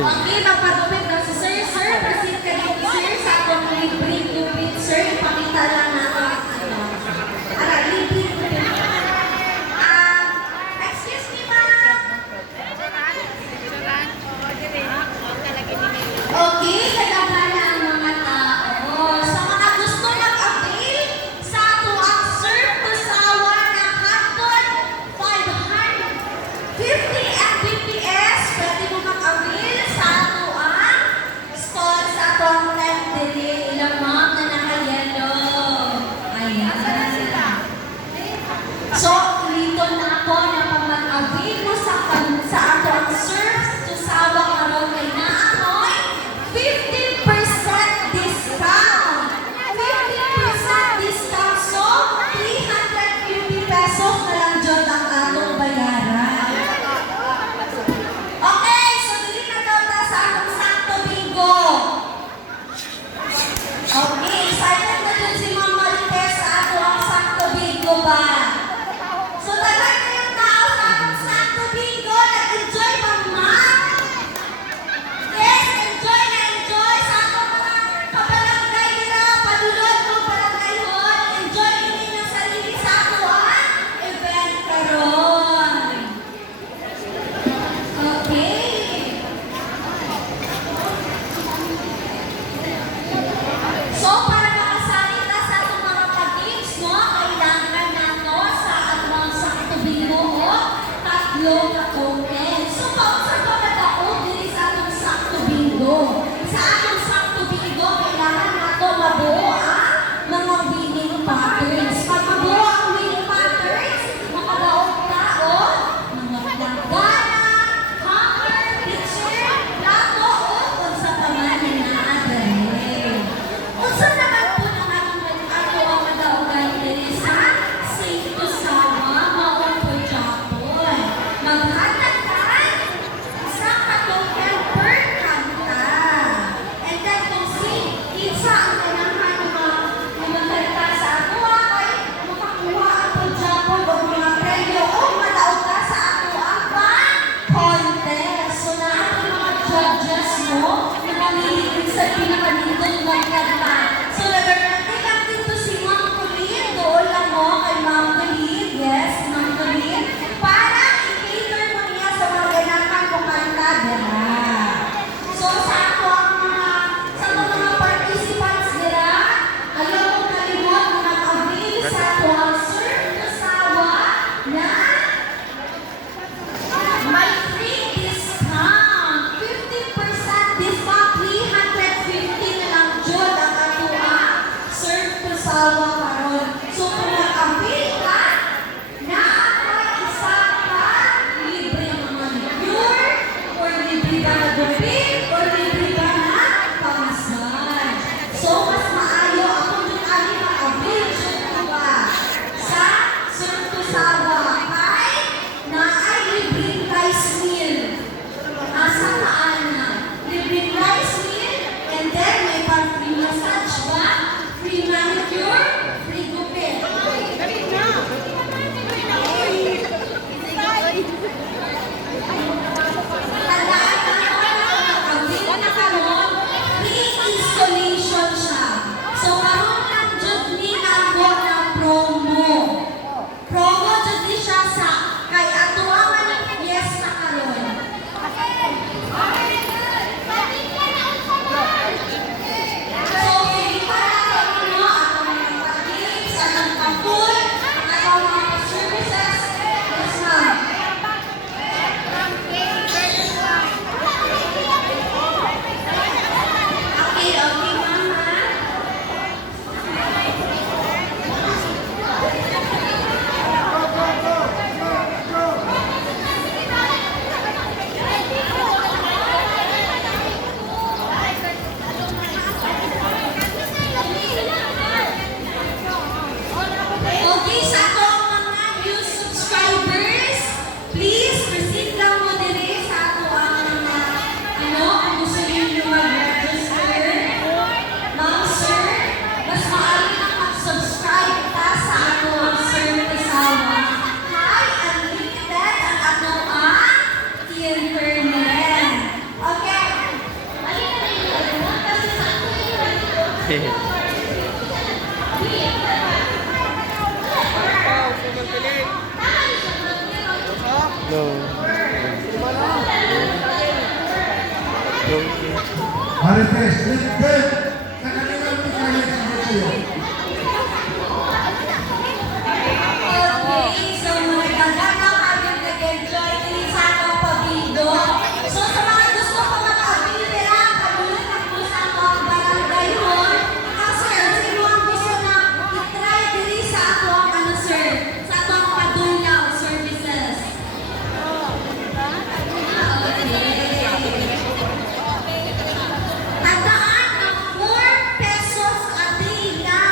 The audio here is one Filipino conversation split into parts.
Okay, magpagupit na si Sir. Sir, proceed ka dito, Sir. Sa atong libreng gupit, Sir. Ipakita lang na libreng gupit. Excuse me, ma'am. Okay, kailangan na ang mga tao. Sa mga gusto mag-avail sa ato ang serve to sawa ng hotdog 550 Mbps, pwede mo mag-avail sa ato ang stall sa ato ang tent dili. Ilang ma'am na naka-yellow. Ayan. So, lito na ako na pag mag-avail mo sa ato ang serve to sawa karon kay naamoy 15% discount. 15% discount. So, 350 pesos na lang dyan ang atong bayaran. Okay, so dili na daw ta sa atong Santo Bingo. Okay, excited na dyan si Ma'am Marites sa ato ang Santo Bingo ba? So, tagay na yung tao sa atong Santo Bingo. Nag-enjoy ba, ma'am? Yes, enjoy na enjoy sa atong mga kabarangay nila, padulod ng barangay hall. Enjoy ini ng sarili sa ato ang event karon. Okay. So, para makasali na sa atong mga ka-games, no, kailangan nato sa atong Santo Bingo o tatlo na token. So, pausap ko na daog dili sa atong Santo Bingo. Sa atong Santo Bingo, kailangan nato mabuo ang mga winning patterns. Pag mabuo ang winning patterns, makadaog tao, mga planggana, hanger, pitcher, plato, o kung sa paman na naadali. Unsa naman po ng ato ang madaugan diri sa Saint Tusawa, maong po Japon. Maghatag ka sa katoken per kanta. And then kung isa ang kailangan ng mga kanta sa ato ay makakuha ang po Japon o mga premyo o madaog ka sa ato ang contest. So na ato mga judges mo na mamili sa pinakanindong magkanta. So nagagante lang dito si Ma'am Colleen. Doon lang mo kay Ma'am Colleen. Yes, Ma'am Colleen. Para i-cater mo niya sa mga ganahan kumanta dira. So sa ato ang mga participants dira, ayaw kong kalimot na mag-avail sa ato ang serve to sawa na may free discount. 50% discount. 350 na lang dyan ang ato ang serve to sawa karon. So kung mag-avail ka, isa ka libre ng manicure, or libre ka na gupit, or libre ka na pamassage. So mas maayo ako din ali mag-avail dyan ko ba sa serve to sawa kay na ay libreng rice meal. Asa kaan na? Libreng rice meal, and then may pang-free massage ba? Free manicure, free gupit. Tandaan na karon, free installation siya. So karon lang jud ni namo na promo. Promo jud ni siya sa kay ato ang yes na karon. So hindi pa natin mo atong mga pag-games, atong pag-food, atong mga services. Yes, ma'am. Okay, ma'am, ha? Okay, sa atong mga new subscribers, please proceed lang mo din sa ato ang ang gusto niyo mag-register. Ma'am, sir, mas maaari na mag-subscribe ka sa ato ang Serve to Sawa. Hi, unlimited ang ato ang internet. Okay, No. Marites, Lincoln, nakalimutan mo kayo sa kayo. Okay, so magkagana kayo nag-enjoy din sa atong pabido. So sa mga gusto ko makabila, kabulan na po sa atong barangay hall. Sir, sino ang gusto na i-try din sa atong ano sir, sa atong padulaw services? Okay. Tandaan na 4 pesos a day lang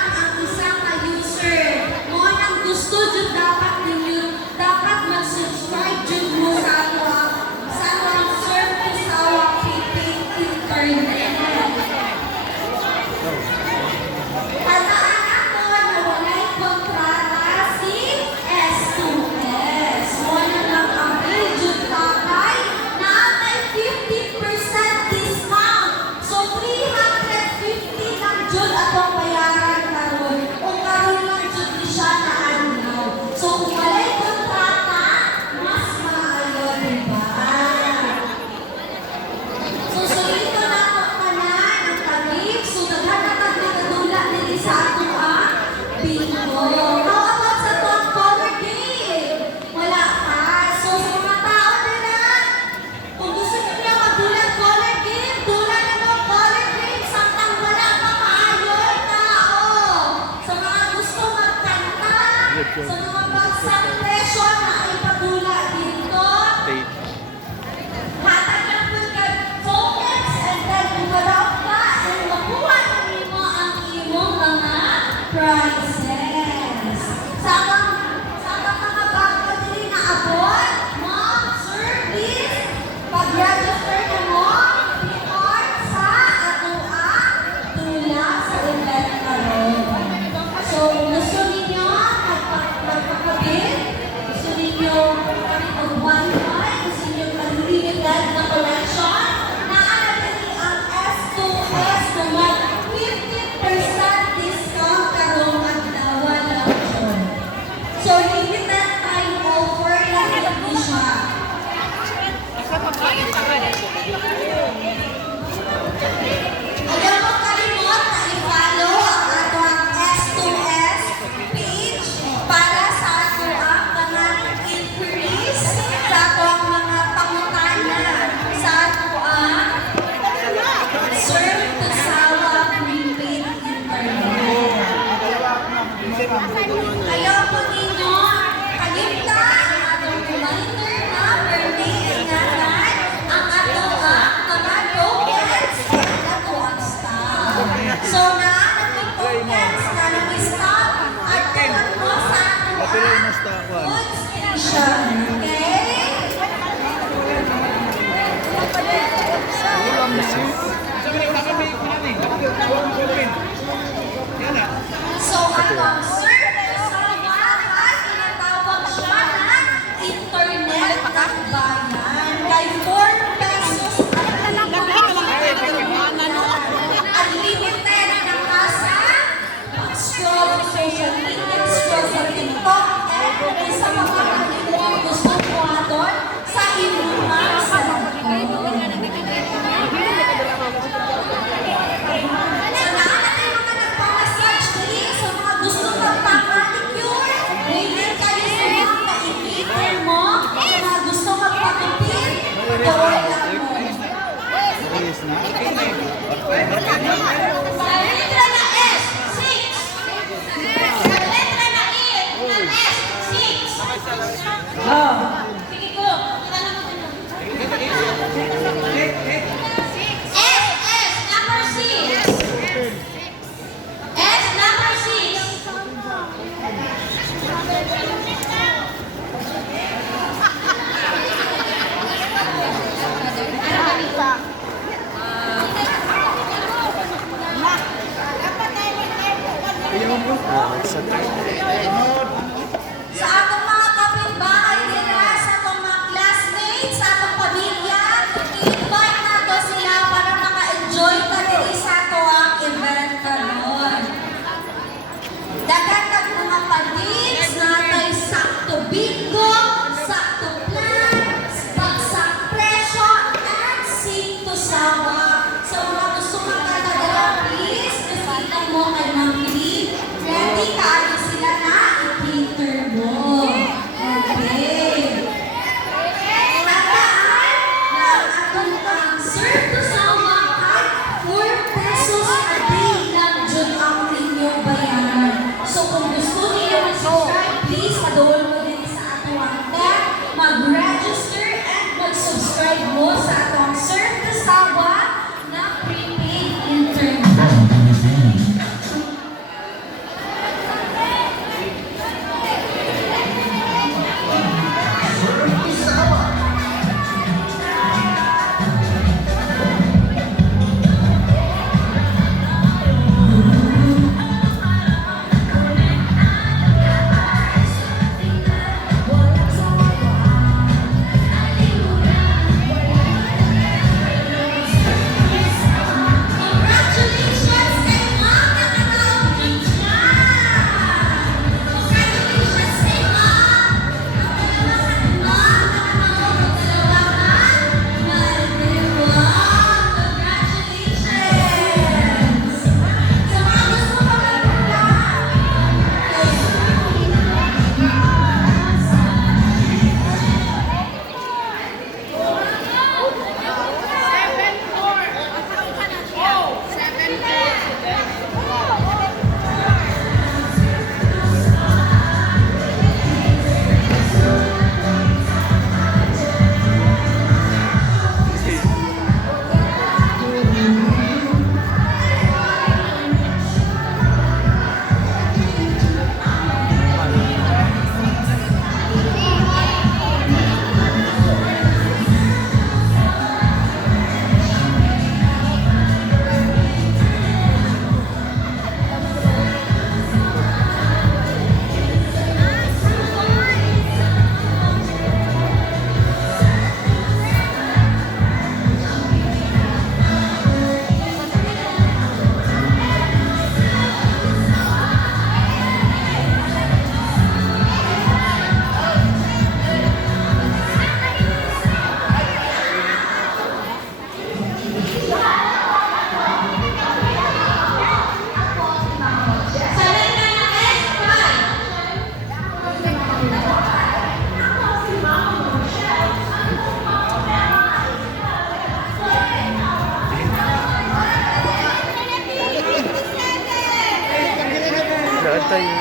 tayo.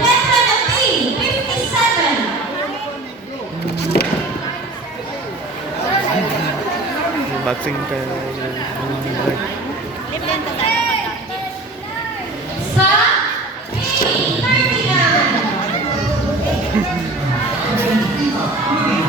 Letter B, 57. Boxing tayo. Sa B, 39.